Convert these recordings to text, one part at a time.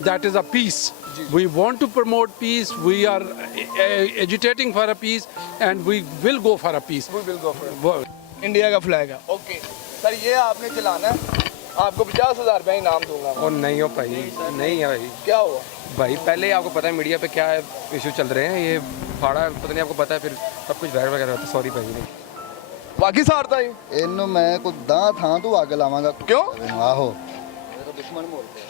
that is a peace. We want to promote peace. We are agitating for a peace, and we will go for a peace. We will go for it. India का flag है। Okay sir, ये आपने चलाना है, आपको 50,000 रुपया इनाम दूंगा। और नहीं हो भाई, नहीं है भाई। क्या हुआ भाई? पहले आपको पता है मीडिया पे क्या इशू चल रहे हैं, ये फाड़ा पता नहीं आपको पता है, फिर सब कुछ वायरल वगैरह होता है। सॉरी भाई। नहीं बाकी सारता ही ਇਹਨੂੰ ਮੈਂ ਕੋਈ ਦਾਂ ਥਾਂ ਤੋਂ ਅੱਗ ਲਾਵਾਂਗਾ। क्यों? ਆਹੋ ਮੇਰਾ ਦੁਸ਼ਮਣ ਬੋਲਦੇ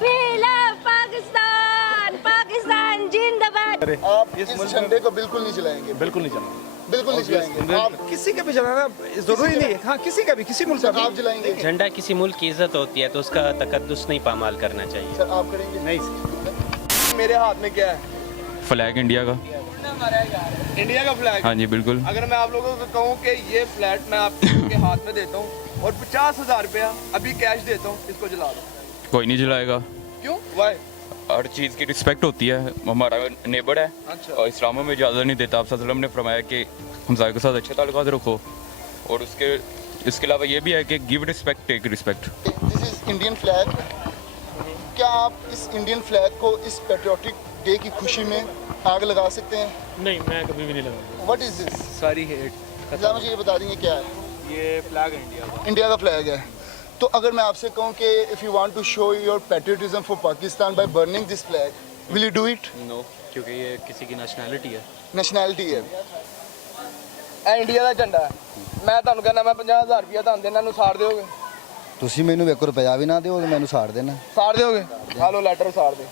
We love Pakistan! Pakistan जिंदाबाद! आप इस झंडे को बिल्कुल नहीं चलाएंगे। बिल्कुल नहीं चलाना, बिल्कुल नहीं चलाएंगे। आप किसी का भी चलाना जरूरी नहीं है। हाँ, किसी का भी, किसी मुल्क का भी। आप जलाएंगे झंडा किसी मुल्क की इज्जत होती है तो उसका तकद्दुस नहीं पामाल करना चाहिए। सर, आप करेंगे नहीं, मेरे हाथ में क्या है? फ्लैग इंडिया का। इंडिया का फ्लैग। हाँ जी बिल्कुल। अगर मैं आप लोगों को कहूँ कि ये फ्लैट मैं आपके हाथ में देता हूँ और 50,000 रुपया अभी कैश देता हूँ, इसको जला दो। कोई नहीं जलाएगा। क्यों? वाई? हर चीज़ की रिस्पेक्ट होती है। हमारा नेबर है अच्छा। और इस्लाम में इजाज़त नहीं देता। आप सल्लल्लाहु ने फरमाया कि हमसाये के साथ अच्छे ताल्लुकात रखो, और इसके अलावा ये भी है कि give respect take respect. This is Indian flag. क्या आप इस इंडियन फ्लैग को इस पेट्रियोटिक डे की खुशी में आग लगा सकते हैं? नहीं, मैं कभी भी नहीं लगाऊंगा। What is this? सारी हेट। जरा मुझे ये बता देंगे क्या है? ये फ्लैग है इंडिया का। इंडिया का फ्लैग है। तो अगर मैं आपसे कहूँ कि if you want to show your patriotism for Pakistan by burning this flag, will you do it? No, क्योंकि ये किसी की नेशनैलिटी है। नेशनैलिटी है। ਇਹ ਇੰਡੀਆ ਦਾ ਝੰਡਾ ਹੈ। ਮੈਂ ਤੁਹਾਨੂੰ ਕਹਿੰਦਾ ਮੈਂ 50,000 ਰੁਪਇਆ ਤੁਹਾਨੂੰ ਦੇਣਾ, ਨੂੰ ਸਾੜ ਦਿਓਗੇ? ਤੁਸੀਂ ਮੈਨੂੰ 1 ਰੁਪਿਆ ਵੀ ਨਾ ਦਿਓ ਤੇ ਮੈਨੂੰ ਸਾੜ ਦੇਣਾ। ਸਾੜ ਦਿਓਗੇ? ਆ ਲਓ ਲੈਟਰ, ਸਾੜ ਦੇ।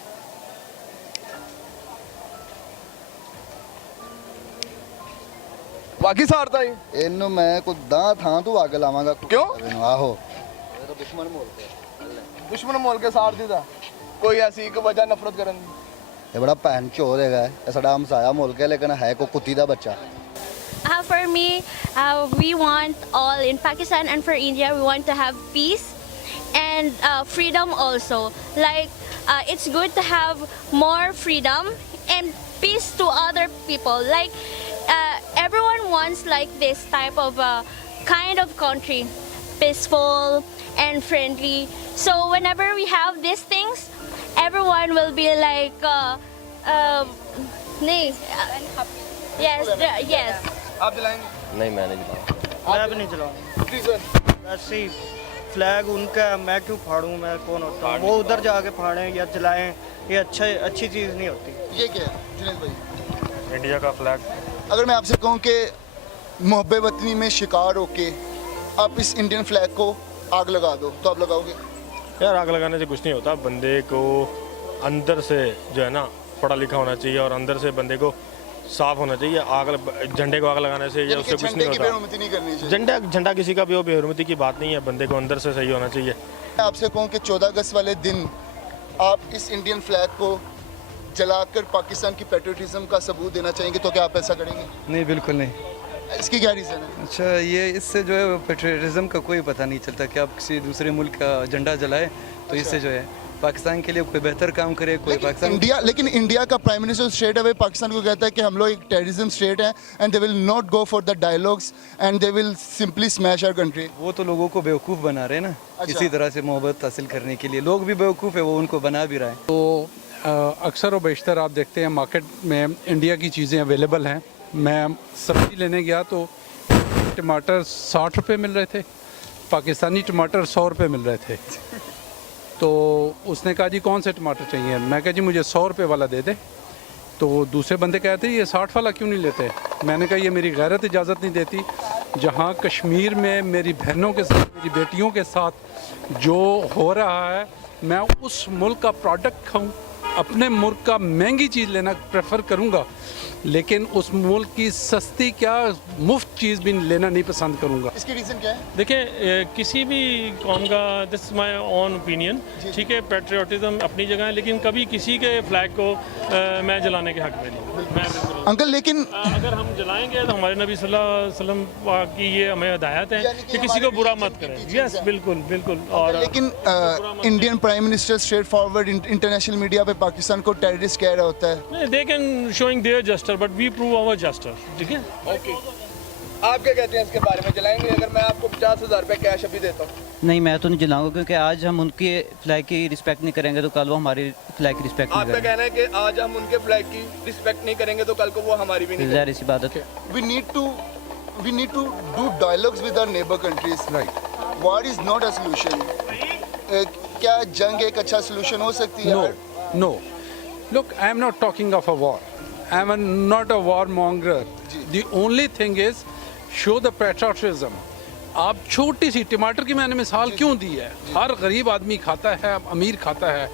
ਬਾਕੀ ਸਾੜਤਾ ਹੀ ਇਹਨੂੰ ਮੈਂ ਕੋਈ ਦਾਂ ਥਾਂ ਤੋਂ ਅੱਗ ਲਾਵਾਂਗਾ। ਕਿਉਂ? ਆਹੋ ਮੇਰਾ ਦੁਸ਼ਮਣ ਬੋਲਦੇ ਆ। ਦੁਸ਼ਮਣ ਮੋਲ ਕੇ ਸਾੜ ਦਿੱਤਾ। ਕੋਈ ਐਸੀ ਇੱਕ ਵਜ੍ਹਾ ਨਫ਼ਰਤ ਕਰਨ ਦੀ? ਇਹ ਬੜਾ ਭੈਣ ਚੋਦ ਹੈਗਾ। ਇਹ ਸਾਡਾ ਹਮਸਾਇਆ ਮੁਲਕ ਹੈ, ਲੇਕਿਨ ਹੈ ਕੋ ਕੁੱਤੀ ਦਾ ਬੱਚਾ। For me, we want all in Pakistan and for India, we want to have peace and freedom also. Like, it's good to have more freedom and peace to other people. Like, everyone wants like this type of kind of country, peaceful and friendly. So whenever we have these things, everyone will be like, yes, yes. आप जलाएंगे? नहीं, मैं नहीं जलाऊंगा। मैं भी नहीं चलाऊंगा। Reason? वैसे ही flag उनका है, मैं क्यों फाड़ूं? मैं कौन होता हूँ? वो उधर जाके फाड़ें या जलाएं, ये अच्छी चीज़ नहीं होती। ये क्या है जुनैद भाई? इंडिया का फ्लैग। अगर मैं आपसे कहूँ कि मोहब्बत वतनी में शिकार होके आप इस इंडियन फ्लैग को आग लगा दो, तो आप लगाओगे? यार, आग लगाने से कुछ नहीं होता। बंदे को अंदर से जो है ना पढ़ा लिखा होना चाहिए और अंदर से बंदे को साफ होना चाहिए। झंडे को आग लगाने से या उससे कुछ नहीं होता। बेहुरमती नहीं करनी चाहिए। झंडा किसी का भी हो, बेहुरमती की बात नहीं है। बंदे को अंदर से सही होना चाहिए। मैं आपसे कहूँ कि 14 अगस्त वाले दिन आप इस इंडियन फ्लैग को जलाकर पाकिस्तान की पैट्रियटिज्म का सबूत देना चाहेंगे, तो क्या आप ऐसा करेंगे? नहीं, बिल्कुल नहीं। इसकी क्या रीज़न है? अच्छा, ये इससे जो है पेट्रियटिज्म का कोई पता नहीं चलता कि आप किसी दूसरे मुल्क का झंडा जलाए तो इससे जो है पाकिस्तान के लिए कोई बेहतर काम करे, कोई पाकिस्तान। लेकिन इंडिया का prime minister straight away Pakistan को कहता है कि हम लोग एक टेररिज्म स्टेट है and they will not go for the dialogues and they will simply smash our country. वो तो लोगों को बेवकूफ़ बना रहे हैं ना। अच्छा। इसी तरह से मोहब्बत हासिल करने के लिए लोग भी बेवकूफ़ है, वो उनको बना भी रहा है। तो अक्सर व बेशतर आप देखते हैं मार्केट में इंडिया की चीज़ें अवेलेबल हैं। मैं सब्ज़ी लेने गया तो टमाटर 60 रुपये मिल रहे थे, पाकिस्तानी टमाटर 100 रुपये मिल रहे थे। तो उसने कहा जी कौन से टमाटर चाहिए? मैं कहा जी मुझे 100 रुपये वाला दे दे। तो दूसरे बंदे कहते ये 60 वाला क्यों नहीं लेते? मैंने कहा ये मेरी गैरत इजाज़त नहीं देती। जहाँ कश्मीर में मेरी बहनों के साथ, मेरी बेटियों के साथ जो हो रहा है, मैं उस मुल्क का प्रोडक्ट खाऊं, अपने मुल्क का महंगी चीज़ लेना प्रेफर करूँगा, लेकिन उस मुल्क की सस्ती क्या मुफ्त चीज़ भी लेना नहीं पसंद करूँगा। इसकी रीज़न क्या है? देखिए, किसी भी कौम का, दिस माय ओन ओपिनियन, ठीक है, पेट्रियोटिज्म अपनी जगह है, लेकिन कभी किसी के फ्लैग को मैं जलाने के हक में नहीं। मैं बिल्कुल अंकल, लेकिन अगर हम जलाएंगे तो हमारे नबी सल्लल्लाहु अलैहि वसल्लम की ये हमें हिदायत है कि किसी को बुरा मत करें। यस, बिल्कुल बिल्कुल। और लेकिन Indian prime minister straight forward international media पे पाकिस्तान को टेररिस्ट कह रहा होता है। They can showing their gesture but we prove our gesture. ठीक है, ओके। आप क्या कहते हैं इसके बारे में? जलाएंगे अगर मैं आपको 50,000 रुपये कैश अभी देता हूँ? नहीं, मैं तो नहीं जलाऊंगा, क्योंकि आज हम उनके फ्लैग की रिस्पेक्ट नहीं करेंगे तो कल वो हमारी फ्लैग की रिस्पेक्ट नहीं आपका करेंगे। कहना है कि आज हम उनके फ्लैग की रिस्पेक्ट नहीं करेंगे तो कल को वो हमारी भी नहीं ज़ाहिर सी बात है। we need to do dialogues with our neighbor countries. Right. War is not a solution. क्या जंग एक अच्छा solution हो सकती है? No, no. Look, I am not talking of a war. I am not a warmonger. The only thing is show the patriotism. आप छोटी सी टमाटर की मैंने मिसाल क्यों दी है? हर गरीब आदमी खाता है, अमीर खाता है,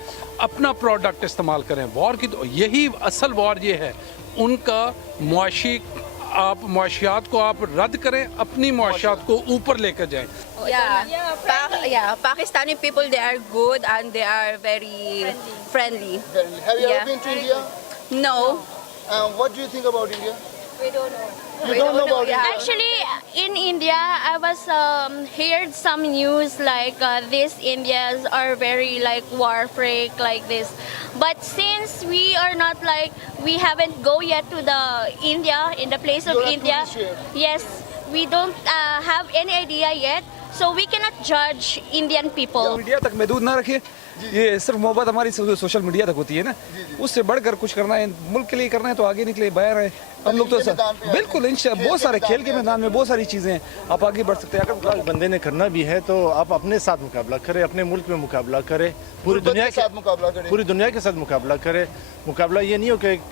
अपना प्रोडक्ट इस्तेमाल करें। वॉर की तो यही असल वॉर ये है, उनका मुआशी आप मुआशियात को आप रद्द करें, अपनी मुआशियात को ऊपर लेकर जाएं। Pakistani people, they are good and they are very friendly. Have you Yeah. ever been to India? No. What do you think about India? We don't know. You don't know about India? Actually, in India, I was heard some news like these Indians are very like war freak like this. But since we are not like, we haven't go yet to the India, in the place of You're a India. tourist here. Yes, we don't have any idea yet. So we cannot judge Indian people. Media तक महदूद ना रखे, ये सिर्फ मोहब्बत हमारी social media तक होती है ना, उससे बढ़कर कुछ करना है, मुल्क के लिए करना है तो आगे निकले, बाहर है हम लोग तो बिल्कुल बहुत सारे खेल के मैदान में बहुत सारी चीज़ें हैं, आप आगे बढ़ सकते हैं। अगर बंदे ने करना भी है तो आप अपने साथ मुकाबला करें, अपने मुल्क में मुकाबला करें, पूरी दुनिया के साथ मुकाबला करें। पूरी दुनिया के साथ मुकाबला करें। मुकाबला ये नहीं हो कि एक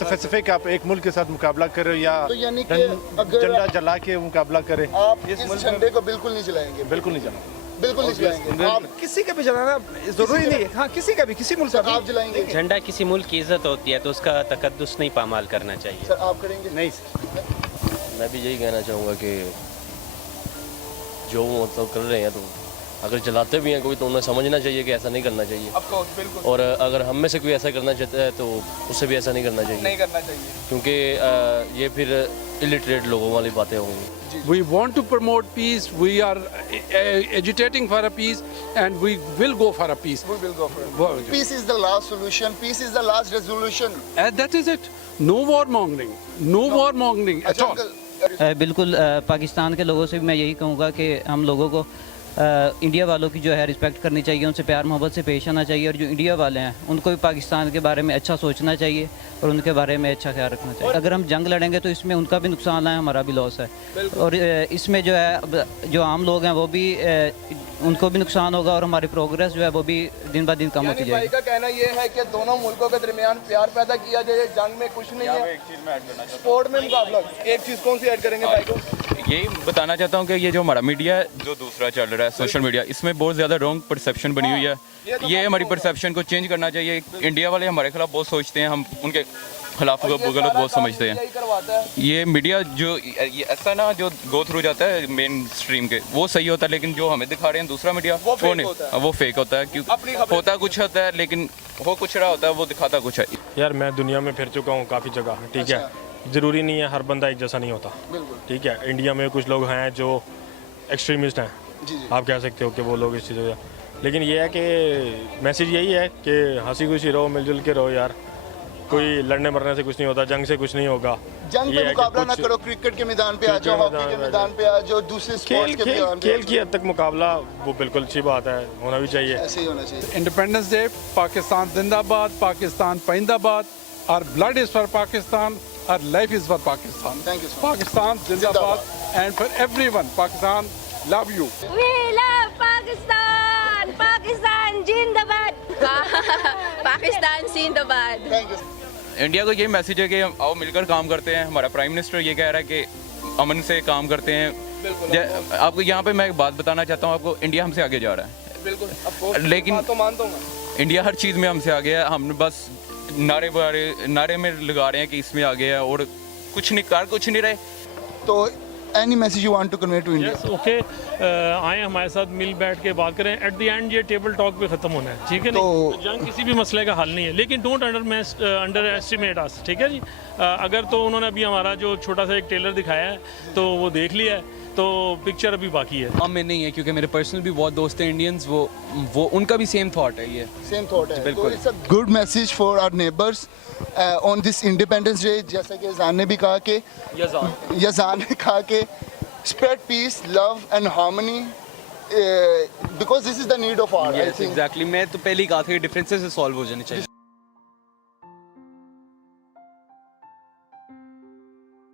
स्पेसिफिक आप एक मुल्क के साथ मुकाबला करें या तो यानी कि अगर झंडा जला के मुकाबला करें, आप इस झंडे को बिल्कुल नहीं जलाएंगे? बिल्कुल नहीं जलाएंगे, बिल्कुल नहीं जलाएंगे। आप किसी का भी जलाना जरूरी नहीं है, हाँ किसी का भी, किसी मुल्क का आप जलाएंगे? झंडा किसी मुल्क की इज्जत होती है तो उसका तकद्दुस नहीं पामाल करना चाहिए। सर आप करेंगे? नहीं। मैं भी यही कहना चाहूँगा कि जो मतलब कर रहे हैं तो अगर जलाते भी हैं कोई तो उन्हें समझना चाहिए कि ऐसा नहीं करना चाहिए। बिल्कुल। और अगर हम में से कोई ऐसा करना चाहता है तो उससे भी ऐसा नहीं करना चाहिए, नहीं करना चाहिए, क्योंकि ये फिर इलिटरेट लोगों वाली बातें होंगी। We want to promote peace. We are agitating for a peace, and we will go for a peace. We will go for it. Peace is the last solution. Peace is the last resolution. And that is it. No warmongering. No warmongering at all. बिल्कुल पाकिस्तान के लोगों से भी मैं यही कहूँगा कि हम लोगों को इंडिया वालों की जो है रिस्पेक्ट करनी चाहिए, उनसे प्यार मोहब्बत से पेश आना चाहिए, और जो इंडिया वाले हैं उनको भी पाकिस्तान के बारे में अच्छा सोचना चाहिए और उनके बारे में अच्छा ख्याल रखना चाहिए। अगर हम जंग लड़ेंगे तो इसमें उनका भी नुकसान है, हमारा भी लॉस है, और इसमें जो है जो आम लोग हैं वो भी उनको भी नुकसान होगा और हमारी प्रोग्रेस जो है वो भी दिन ब दिन कम होती जाएगी। भाई का कहना ये है कि दोनों मुल्कों के दरमियान प्यार पैदा किया जाए, जंग में कुछ नहीं है, स्पोर्ट में मुकाबला। एक चीज़ कौन सी ऐड करेंगे भाई को? यही बताना चाहता हूँ कि ये जो हमारा मीडिया है जो दूसरा चल रहा है सोशल मीडिया, इसमें बहुत ज़्यादा रॉन्ग परसेप्शन बनी हुई है। ये हमारी परसेप्शन को चेंज करना चाहिए। इंडिया वाले हमारे खिलाफ बहुत सोचते हैं, हम उनके खिलाफ गलत बहुत समझते हैं। ये मीडिया जो ये ऐसा ना जो गो थ्रू जाता है मेन स्ट्रीम के, वो सही होता है, लेकिन जो हमें दिखा रहे हैं दूसरा मीडिया वो नहीं, वो फेक होता है। क्योंकि होता कुछ होता है लेकिन वो कुछ रहा होता है, वो दिखाता कुछ है। यार मैं दुनिया में फिर चुका हूँ काफ़ी जगह, ठीक है, ज़रूरी नहीं है हर बंदा एक जैसा नहीं होता, ठीक है। इंडिया में कुछ लोग हैं जो एक्सट्रीमिस्ट हैं, आप कह सकते हो कि वो लोग इस चीज़ हो, लेकिन ये है कि मैसेज यही है कि हंसी खुशी रहो, मिलजुल के रहो यार, कोई लड़ने मरने से कुछ नहीं होता, जंग से कुछ नहीं होगा। जंग पे मुकाबला ना करो, क्रिकेट के मैदान पे आ जाओ, हॉकी के मैदान पे आ जाओ, दूसरे स्पोर्ट्स के मैदान पे। खेल की हद तक मुकाबला वो बिल्कुल अच्छी बात है, होना भी चाहिए, ऐसे ही होना चाहिए। Independence Day, Pakistan Zindabad, Pakistan Paindabad. Our blood is for Pakistan. Our life is for Pakistan. Thank you so much. Pakistan Zindabad, and for everyone, Pakistan, love you. We love Pakistan! Pakistan Zindabad! Pakistan Zindabad! Thank you. India को ये message है कि आओ मिलकर काम करते हैं। हमारा प्राइम मिनिस्टर ये कह रहा है कि अमन से काम करते हैं। आपको यहाँ पे मैं एक बात बताना चाहता हूँ आपको, इंडिया हमसे आगे जा रहा है। बिल्कुल, लेकिन तो मानता हूँ मैं, इंडिया हर चीज़ में हमसे आगे है। हम बस नारे में लगा रहे हैं कि इसमें आगे है और कुछ नहीं रहे। तो any message you want to convey to India? Yes okay आए हमारे साथ मिल बैठ के बात करें. एट द एंड ये टेबल टॉक पे ख़त्म होना है, ठीक है. तो- जंग किसी भी मसले का हल नहीं है, लेकिन डोंट अंडर एस्टिमेट अस, ठीक है जी. अगर तो उन्होंने अभी हमारा जो छोटा सा एक टेलर दिखाया है तो वो देख लिया है, तो पिक्चर अभी बाकी है. हाँ मैं नहीं है क्योंकि मेरे पर्सनल भी बहुत दोस्त हैं इंडियंस, वो उनका भी सेम थॉट है ये. सेम थॉट है. बिल्कुल. तो it's a good message for our neighbours on this independence day. जैसा कि यजान ने भी कहा कि यजान ने कहा कि spread peace, love and harmony because this is the need of our. Exactly. मैं तो पहले ही कहा था कि डिफरेंसेस सॉल्व हो जाने चाहिए.